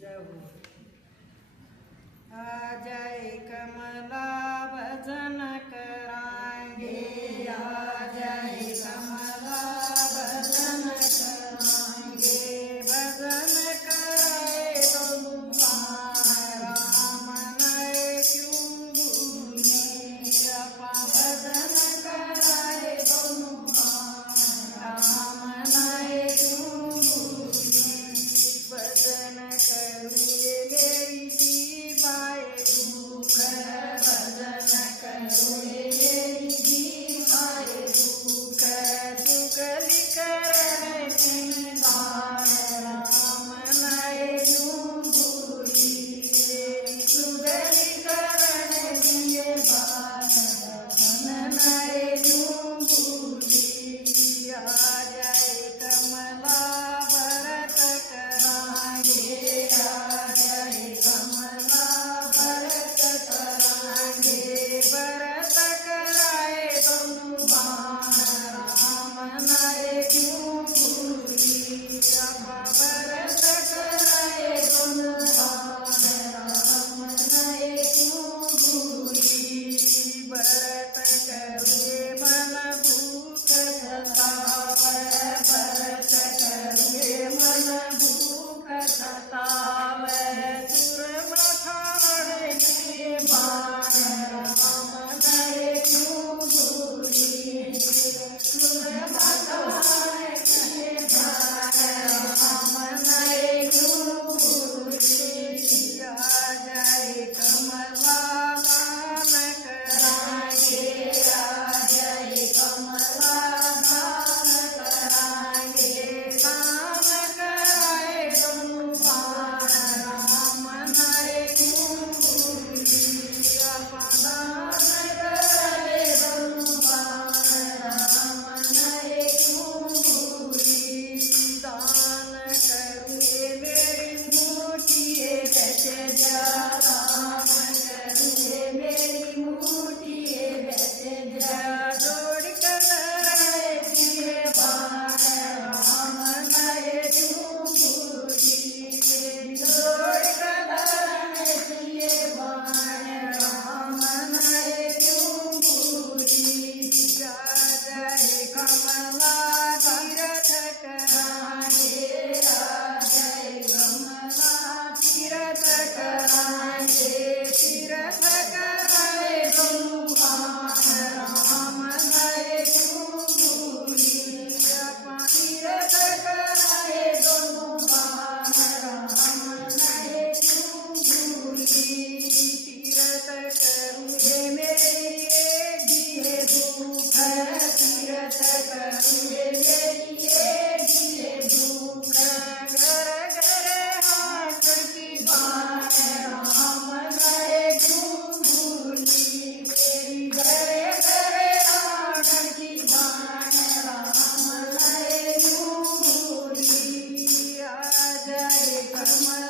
जब आ जाए कमला भजन कराएंगे, आ जाए कमला भजन कराएंगे। भजन कराए तो राम नए क्यों भूले, अपा भजन कराए तो राम नए क्यों भूले। भजन करूए मेरी जीवाए दुख, भजन करूए मेरी जीवाए दुख। चुगली करे बाण राम नए क्यों भूली, मेरी चुगली करने दिए बाण भजन नए क्यों भूली। आ जाए कमला भरत कराएंगे, आ जाए कमला भरत कराएंगे। भरत कराए दोनों बाण राम नए क्यों भूली, अपा भरत कराए दोनों बाण राम नए क्यों भूली। भरत करुए मन भूख सतावे, भरत करुए मन भूख सतावे। चूर मखाने के बाण राम नए क्यों भूली, चूर मखाने के बाण राम नए क्यों भूली। आ जाए कमला दान कराएंगे, आ जाए कमला दान कराएंगे। दान कराए दोनों बाण राम नए क्यों भूली, अपा दान कराए दोनों बाण राम नए क्यों भूली। दान करूए मेरी मुठिए बचे जा, दान करूए मेरी मुठिए बचे जा। जोड़ कर धराए दिए बाण राम नए क्यों भूली, मेरी जोड़ कर धराए दिए बाण राम नए क्यों भूली। आ जाए कमला तीरथ कराएंगे, आ जाए कमला तीरथ कराएंगे। तीरथ कराए दोनों बाण राम नए क्यों भूली, अपा तीरथ कराए दोनों बाण राम नए क्यों भूली। तीरथ करूए मेरी दिए दुख, तीरथ करूए मेरी दिए दुख। घर घर हाथ की बाण राम नए क्यों भूली, मेरी घरे घरे हाथ की बाण राम नए क्यों भूली। आ जाए कमला